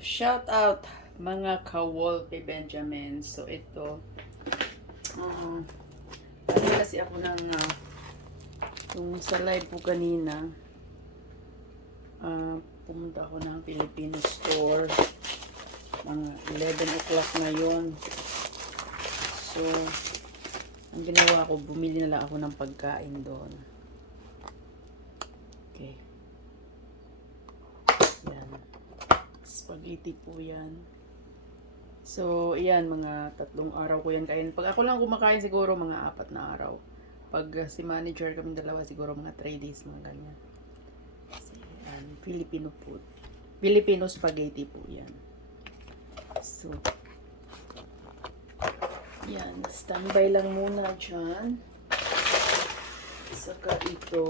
Shout out mga ka-Wolpe Benjamin. So ito, ano kasi ako ng yung sa live po kanina, pumunta ako ng Filipino store. Mga 11 o'clock ngayon. So, ang ginawa ko, bumili na lang ako ng pagkain doon. Okay. Yan. Spaghetti po yan. So, yan, mga 3 araw ko yan kain. Pag ako lang kumakain, siguro mga 4 na araw. Pag si manager kami dalawa, siguro mga 3 days, mga ganyan. So, yan, Filipino food. Filipino spaghetti po yan. So, yan, standby lang muna dyan. Saka ito,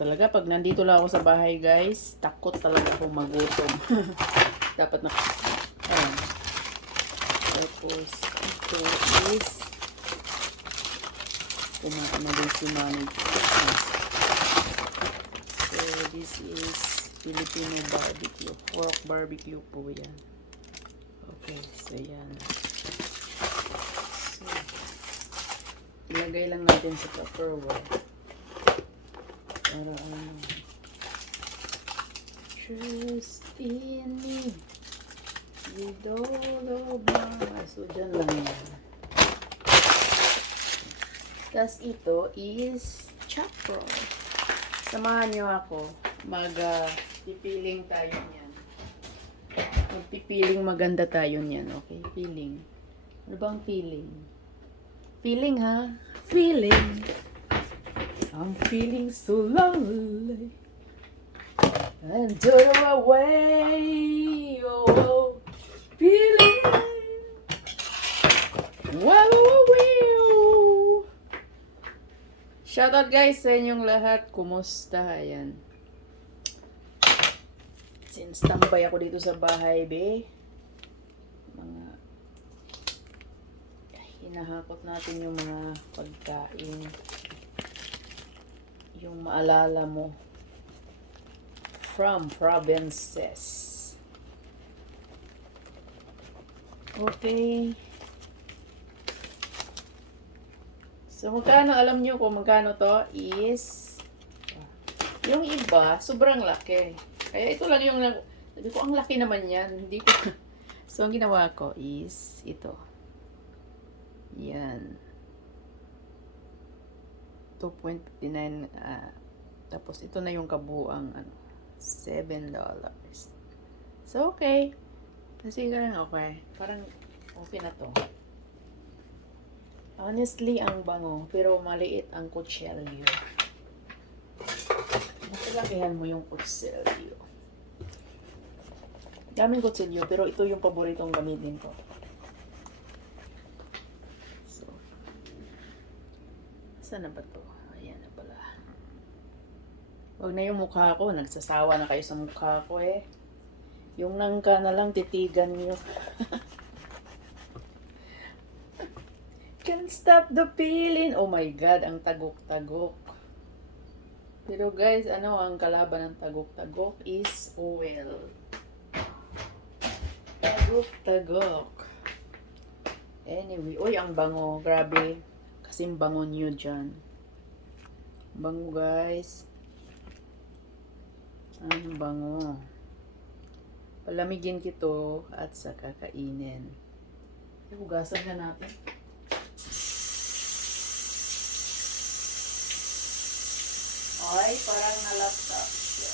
talaga, pag nandito lang ako sa bahay, guys, takot talaga akong magutom. Dapat na, ayan. Tapos, ito is, kumain na din si manager. So, this is Filipino barbecue. Pork barbecue po yan. Okay, so yan. So, ilagay lang natin sa Tupperware. Para ano. Trust in me. With all of my. So, dyan lang yan. Tapos ito is chopper. Samahan nyo ako. Pipiling tayo niyan. Magpipiling maganda tayo niyan. Okay? Feeling. Ano bang feeling? Feeling ha? Feeling. I'm feeling so lonely. And turn away. Oh, feeling. Wow, wow, wow. Shoutout guys sa inyong lahat. Kumusta? Ayan. Since tambay ako dito sa bahay, be. Mga hinahakot natin yung mga pagkain. Yung maalala mo. From provinces. Okay. So, magkano, alam nyo kung magkano to is, yung iba, sobrang laki. Kaya ito lang yung, sabi ko, ang laki naman yan. Hindi ko, so, ang ginawa ko is, ito. Yan. 2.59, tapos ito na yung kabuang, $7. So, okay. Kasi ganun, okay. Parang, okay na to. Honestly, ang bango, pero maliit ang kutsilyo. Masalakihan mo yung kutsilyo. Daming kutsilyo, pero ito yung paboritong gamitin ko. So, saan na ba to? Ayan na pala. Huwag na yung mukha ko. Nagsasawa na kayo sa mukha ko eh. Yung nangka na lang titigan nyo. Can't stop the feeling. Oh my God, ang tagok-tagok. Pero guys, ang kalaban ng tagok-tagok is oil. Tagok-tagok. Anyway, uy, ang bango. Grabe. Kasing bango nyo dyan. Bango, guys. Ang bango. Palamigin kito at saka kainin. Hugasan na natin. Ay, parang nalaptop siya.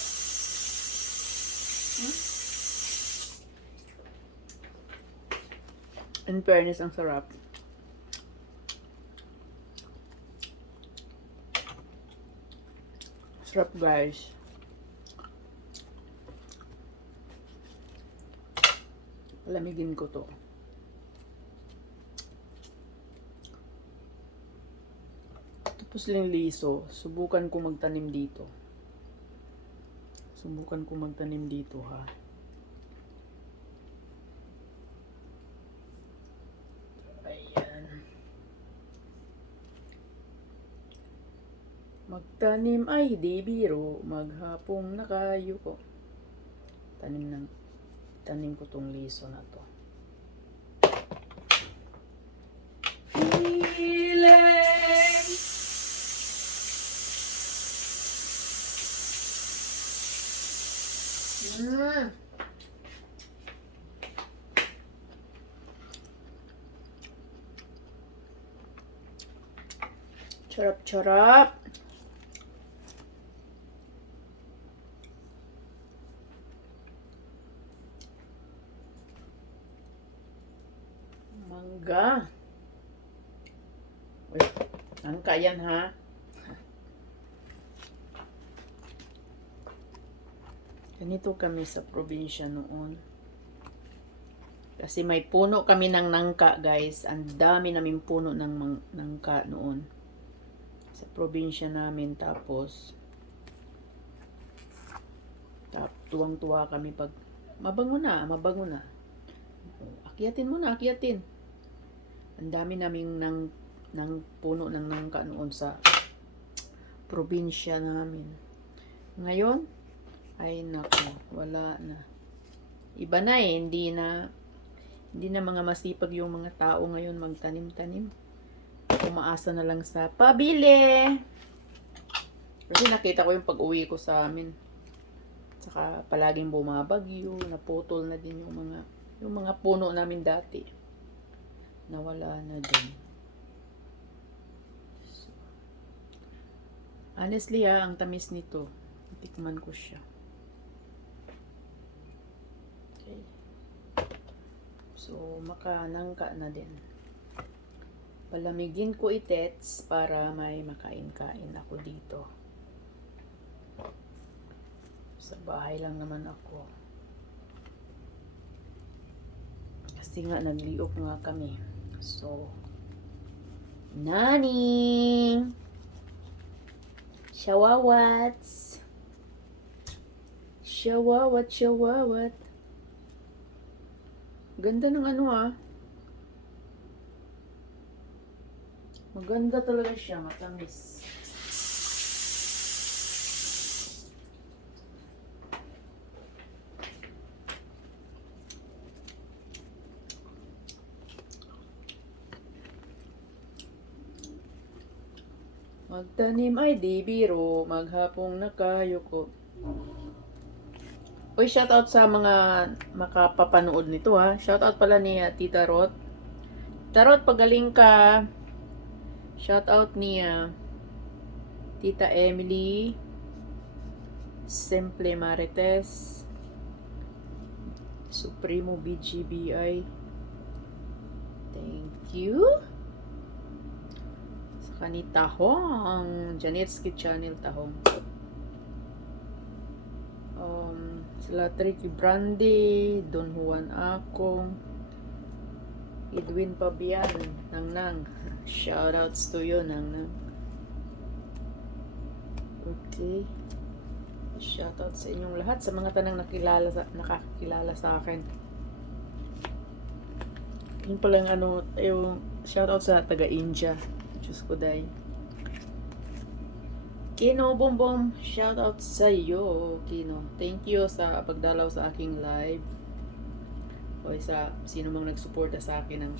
In fairness, ang sarap. Sarap, guys. Lamigin ko to. Tapos liso, subukan ko magtanim dito. Subukan ko magtanim dito, ha. Ayan. Magtanim ay di biro, maghapong nakayuko. tanim ko tong liso na to. Feeling. Charap-charap. Mangga. Uy, angka yan ha. Ganito kami sa probinsya noon. Kasi may puno kami ng nangka, guys. Ang dami namin puno ng nangka noon. Sa probinsya namin. Tapos tuwang-tuwa kami pag mabango na. Akyatin mo na, akyatin. Ang dami naming ng puno ng nangka noon sa probinsya namin. Ngayon, ay nako, wala na. Iba na hindi na mga masipag yung mga tao ngayon magtanim-tanim. Umaasa na lang sa pabili. Kasi nakita ko yung pag-uwi ko sa amin. Saka palaging bumabagyo, naputol na din yung mga puno namin dati. Nawala na din. So, honestly ang tamis nito. Tikman ko siya. Okay. So, makanangka na din. Palamigin ko itets para may makain-kain ako dito. Sa bahay lang naman ako. Kasi nga nagliok nga kami. So, Nani! Shawawats! Shawawat! Ganda ng Maganda talaga siya, matamis. Magtanim ay di biro, maghapong nakayuko. Uy, shoutout sa mga makapapanood nito ha. Shoutout pala ni Tita Rot. Tita Rot, pagaling ka. Shoutout ni Tita Emily. Simple Marites. Supremo BGBI. Thank you. Sa kanita Tahong. Janetsky Channel Tahong. Sila Tricky Brandy, Don Juan Akong, Edwin Pabian, Nang. Shoutouts to you, Nang. Okay. Shoutout sa inyong lahat, sa mga tanang nakakilala sa akin. Yun pala yung shoutout sa taga-India. Diyos ko dahil. Kino Bombom, shoutout sa iyo, Kino. Thank you sa pagdalaw sa aking live. O sa sino mang nagsuporta sa akin ng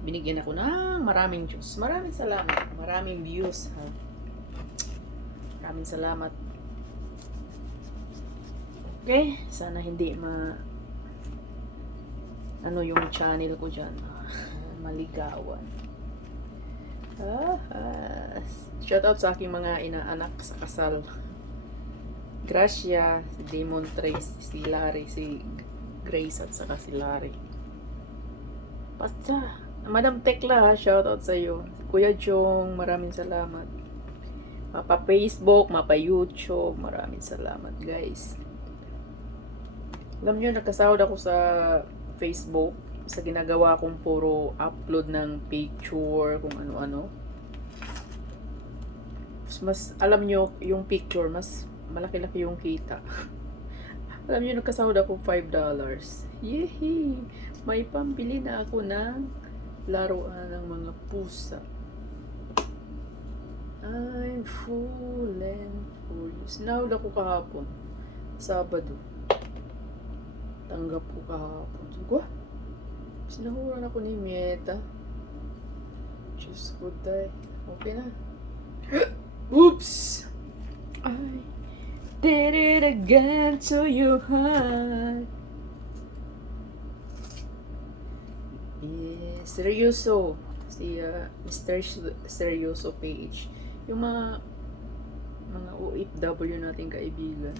binigyan ako ng maraming views. Maraming salamat. Maraming views. Ha? Maraming salamat. Okay, sana hindi yung channel ko dyan. Maligawan. Shoutout sa aking mga inaanak sa kasal. Gracia, si Demon Trace, si Larry, si Grace at saka si Larry. Basta, Madam Tekla, shoutout sa iyo. Kuya Chong, maraming salamat. Mapa Facebook, mapa YouTube, maraming salamat guys. Alam nyo, nakasahod ako sa Facebook sa ginagawa kong puro upload ng picture, kung ano-ano. Mas alam nyo, yung picture, mas malaki-laki yung kita. Alam nyo, nakasahod ako $5. Yehey! May pambili na ako ng laruan ng mga pusa. I'm full and furious. Sinahod ako kahapon. Sabado. tanggap ko kahapon. So, ko, sinahuran ako ni Meta. Diyos ko, tay. Okay na. Oops! I did it again to your heart. Seryoso. Si Mr. Seryoso page. Yung mga OFW nating kaibigan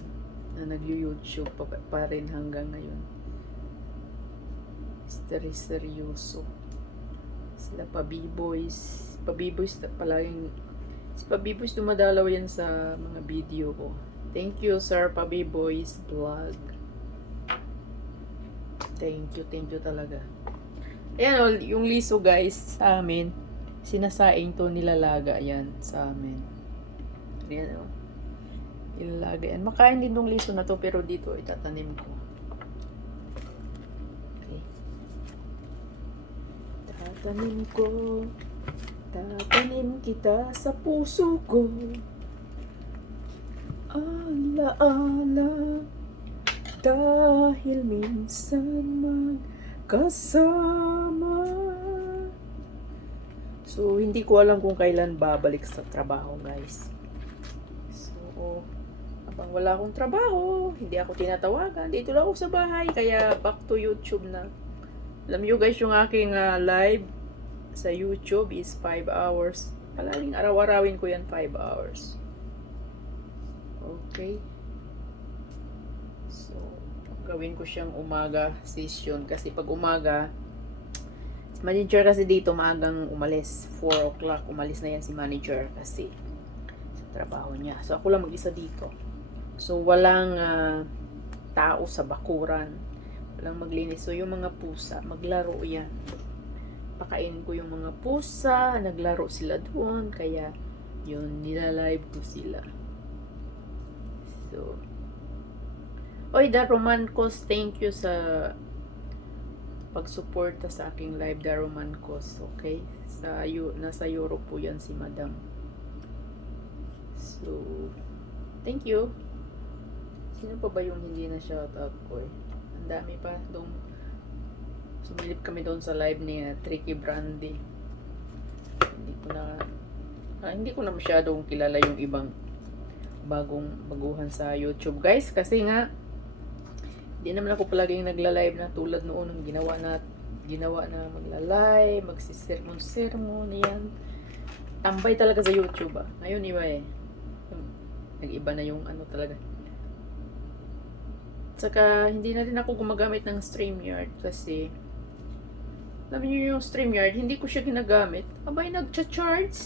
na nag-YouTube pa rin hanggang ngayon. Mr. Seryoso. Sila Pa-B-Boys. Pa-B-Boys palaging si Pa-B-Boys dumadalaw yan sa mga video ko. Thank you, Sir Pa-B-Boys Vlog. Thank you talaga. Ayan o, yung liso guys, sa amin, sinasaing to, nilalaga yan sa amin. Ayan o, nilalaga yan. Makain din tong liso na to, pero dito itatanim ko. Okay. Tatanim kita sa puso ko. Ala-ala, dahil minsan magkasama. So, hindi ko alam kung kailan babalik sa trabaho, guys. So, habang wala akong trabaho, hindi ako tinatawagan, dito lang ako sa bahay, kaya back to YouTube na. Alam nyo guys, yung aking live sa YouTube is 5 hours. Palaging araw-arawin ko yan 5 hours. Okay. So, gawin ko siyang umaga session kasi pag umaga, si manager kasi dito maagang umalis. 4 o'clock umalis na yan si manager kasi sa trabaho niya. So, ako lang mag-isa dito. So, walang tao sa bakuran. Walang maglinis. So, yung mga pusa, maglaro yan. Pakain ko yung mga pusa, naglaro sila doon, kaya yun, nilalive ko sila. So, oy, The Romancos, thank you sa pagsuporta sa aking live, The Romancos, okay? Nasa Europe po yan si Madam. So, thank you. Sino pa ba yung hindi na shoutout ko eh? Ang dami pa doon. Sumilip kami doon sa live ni Tricky Brandy. Hindi ko na masyadong kilala yung ibang baguhan sa YouTube guys, kasi nga hindi naman ako palaging nagla-live na tulad noon ng ginawa na magla-live, magsisermon yan. Tambay talaga sa YouTube Ngayon iba eh. Nag-iba na yung ano talaga. Saka hindi na rin ako gumagamit ng StreamYard kasi alam niyo yung StreamYard, hindi ko siya ginagamit. Abay, nagcha-charge.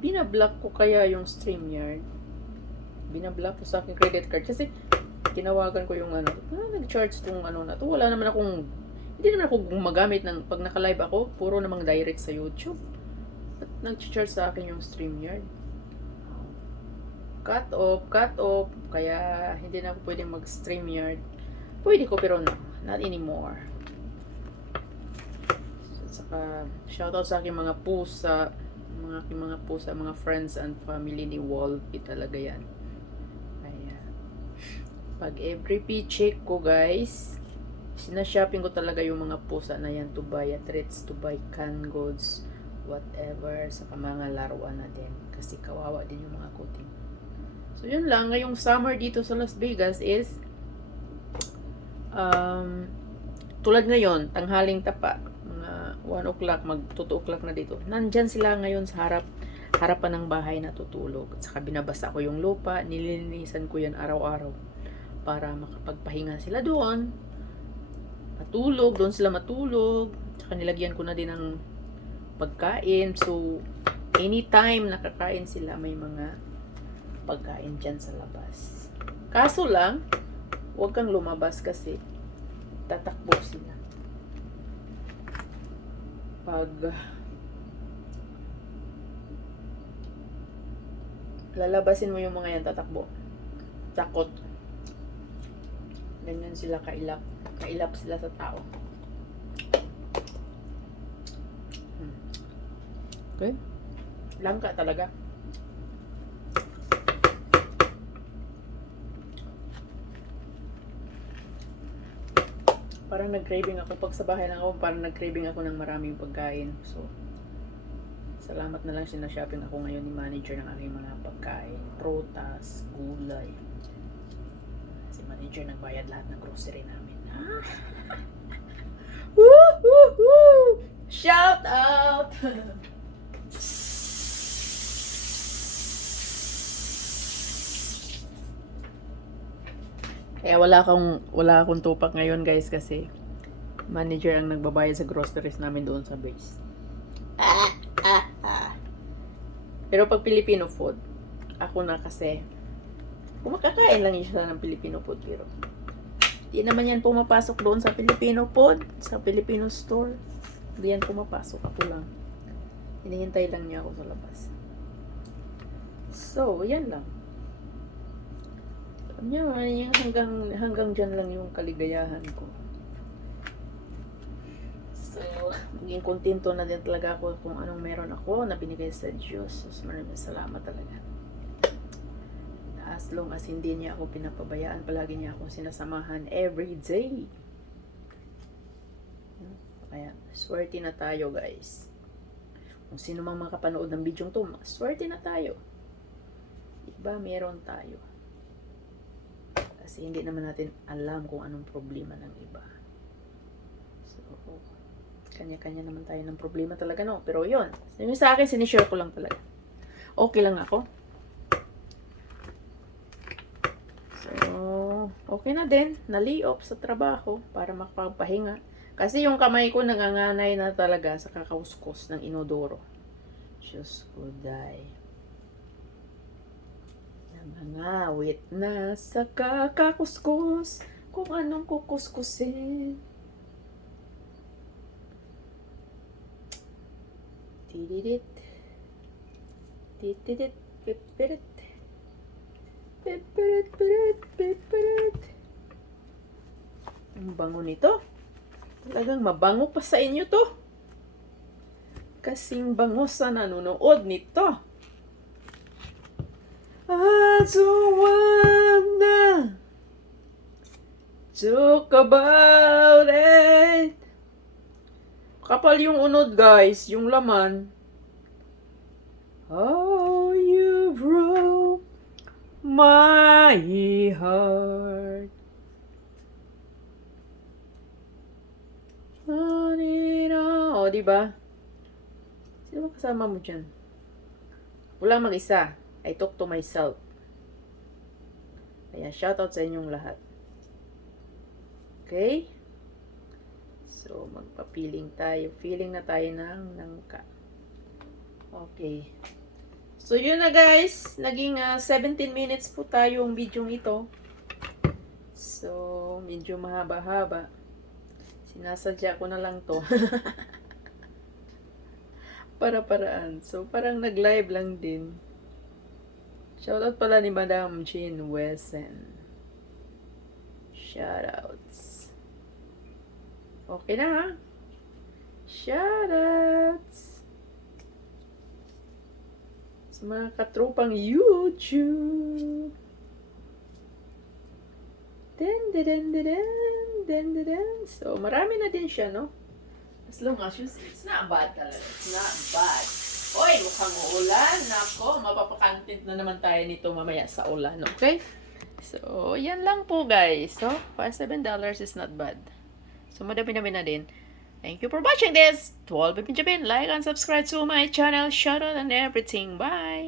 Binablock ko kaya yung StreamYard. Binablock ko sa aking credit card kasi tinawagan ko yung nag-charge tong na to. Wala naman akong, hindi naman ako gumagamit ng, pag naka-live ako, puro namang direct sa YouTube. At nag-charge sa akin yung StreamYard. Cut off. Kaya hindi na ako pwedeng mag-StreamYard. Pwede ko pero not anymore. Saka shoutout sa aking mga pusa, mga friends and family ni Wolfie talaga yan. Ayan. Pag every paycheck ko guys, sinashopping ko talaga yung mga pusa na yan to buy treats, to buy canned goods, whatever, saka mga laruan na din. Kasi kawawa din yung mga kuting. So yun lang, ngayong summer dito sa Las Vegas is tulad ngayon, tanghaling tapa, mga 1 o'clock, mag 2 o'clock na dito. Nandyan sila ngayon sa harapan ng bahay na tutulog. At saka binabasa ko yung lupa, nililinisan ko yan araw-araw para makapagpahinga sila doon. Doon sila matulog. At saka nilagyan ko na din ng pagkain. So, anytime nakakain sila, may mga pagkain dyan sa labas. Kaso lang, huwag kang lumabas kasi tatakbo sila. Pag lalabasin mo yung mga yan, tatakbo. Takot. Ganyan sila kailap. Kailap sila sa tao. Okay? Langka talaga. Parang nag-craving ako. Pag sa bahay lang ako, parang nag-craving ako ng maraming pagkain. So, salamat na lang sinashopping ako ngayon ni manager ng aking mga pagkain. Prutas, gulay. Si manager nagbayad lahat ng grocery namin. Woo! Woo! Woo! Shout out! Kaya wala akong tupak ngayon guys kasi manager ang nagbabayad sa groceries namin doon sa base. Pero pag Filipino food, ako na kasi kumakakain lang siya ng Filipino food pero di naman yan pumapasok doon sa Filipino food, sa Filipino store. Hindi yan pumapasok, ako lang. Hinihintay lang niya ako sa labas. So, yan lang. Hanggang dyan lang yung kaligayahan ko. So, maging kontento na din talaga ako kung anong meron ako na binigay sa Diyos. So, maraming salamat talaga. As long as hindi niya ako pinapabayaan, palagi niya ako sinasamahan every day. Kaya, swerte na tayo guys. Kung sino mang makapanood ng video to, swerte na tayo. Diba, meron tayo. Kasi hindi naman natin alam kung anong problema ng iba. So, kanya-kanya naman tayo ng problema talaga, no? Pero yun, yung sa akin, sinishare ko lang talaga. Okay lang ako. So, okay na din. Na-lay off sa trabaho para makapagpahinga. Kasi yung kamay ko nanganganay na talaga sa kakauskus ng inodoro. Diyos ko, die. Nangangawit na sa kakakuskus kung anong kukuskusin. Tididit. Tididit. Pipirit. Pipirit. Pipirit. Pipirit. Ang bango nito. Talagang mabango pa sa inyo to. Kasing bango sa nanonood nito. I don't wanna talk about it. Kapal yung unod guys, yung laman. Oh, you broke my heart. O, diba? Sino kasama mo dyan? Walang mag-isa. I talk to myself. Kaya shoutout sa inyong lahat. Okay? So, magpa-feeling tayo. Feeling na tayo ng nangka. Okay. So, yun na guys. Naging 17 minutes po tayo ang video ito. So, medyo mahaba-haba. Sinasadya ko na lang to. Para-paraan. So, parang nag-live lang din. Shoutout pala ni Madam Jean Wesen. Shoutouts. Okay na ha? Shoutouts. Sa mga katropang YouTube. So, marami na din siya, no? As long as it's not bad talaga. It's not bad. Hoy, mukhang uulan. Nako, mapapakantit na naman tayo nito mamaya sa ulan, okay? So, yan lang po guys. So, for $7 is not bad. So, madami-dami na din. Thank you for watching this. To all Benjamin, like and subscribe to my channel. Shoutout and everything. Bye!